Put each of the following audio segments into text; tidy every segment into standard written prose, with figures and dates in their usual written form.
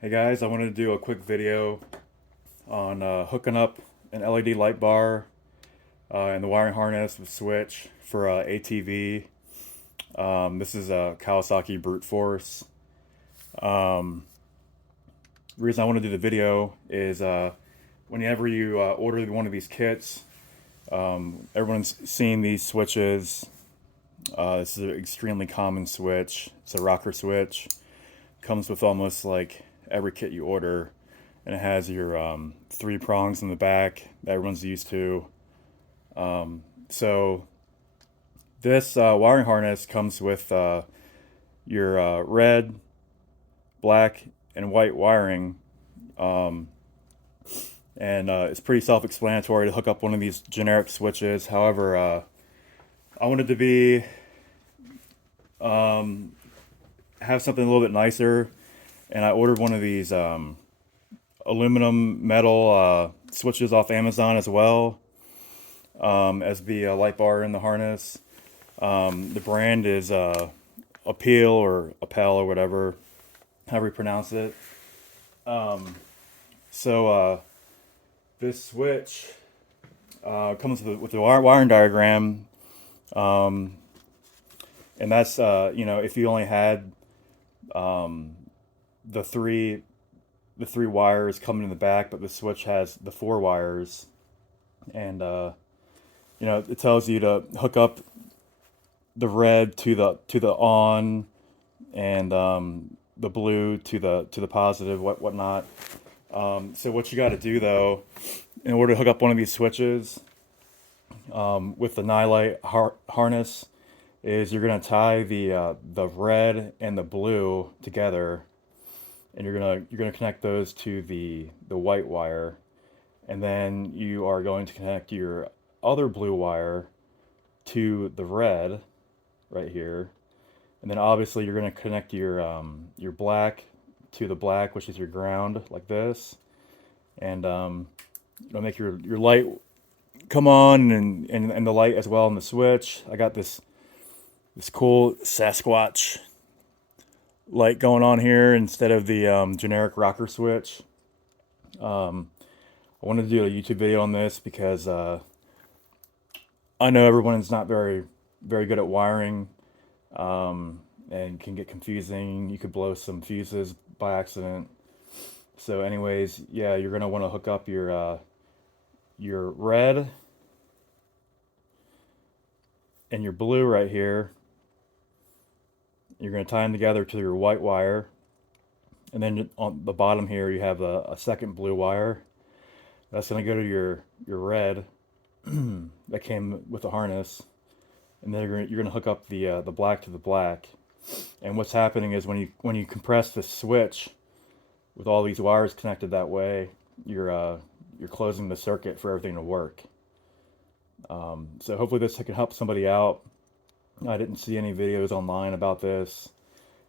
Hey guys, I wanted to do a quick video on hooking up an LED light bar and the wiring harness with switch for ATV. This is a Kawasaki Brute Force. Um, the reason I want to do the video is whenever you order one of these kits, everyone's seen these switches. This is an extremely common switch. It's a rocker switch. Comes with almost like every kit you order, and it has your three prongs in the back that everyone's used to. So this wiring harness comes with your red, black, and white wiring, and it's pretty self-explanatory to hook up one of these generic switches. However, I wanted to be have something a little bit nicer, and I ordered one of these aluminum metal switches off Amazon as well, as the light bar in the harness. The brand is Appeal or Appel or whatever, however you pronounce it. So this switch comes with the wiring diagram, and that's if you only had the three wires coming in the back, but the switch has the four wires, and it tells you to hook up the red to the on, and the blue to the positive, whatnot. So what you got to do though, in order to hook up one of these switches with the Nilight harness, is you're gonna tie the red and the blue together, and you're gonna connect those to the white wire, and then you are going to connect your other blue wire to the red right here, and then obviously you're gonna connect your black to the black, which is your ground, like this, and it'll make your light come on, and the light as well in the switch. I got this cool Sasquatch light going on here instead of the generic rocker switch. I wanted to do a YouTube video on this because I know everyone's not very good at wiring, and can get confusing. You could blow some fuses by accident. So anyways, yeah, you're gonna want to hook up your red and your blue right here. You're going to tie them together to your white wire, and then on the bottom here you have a second blue wire that's going to go to your red that came with the harness, and then you're going to hook up the black to the black. And what's happening is when you compress the switch with all these wires connected that way, you're closing the circuit for everything to work. So hopefully this can help somebody out. I didn't see any videos online about this,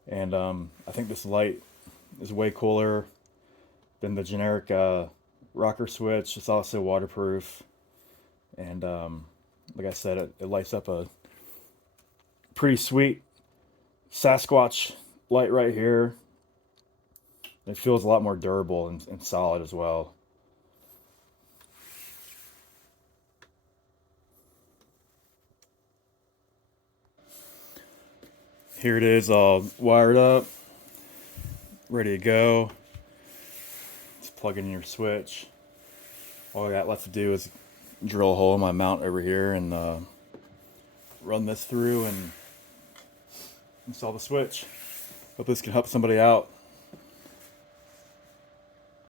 and I think this light is way cooler than the generic rocker switch. It's also waterproof, and like I said, it lights up a pretty sweet Sasquatch light right here. It feels a lot more durable and solid as well. Here it is, all wired up, ready to go. Just plug in your switch. All I got left to do is drill a hole in my mount over here and run this through and install the switch. Hope this can help somebody out.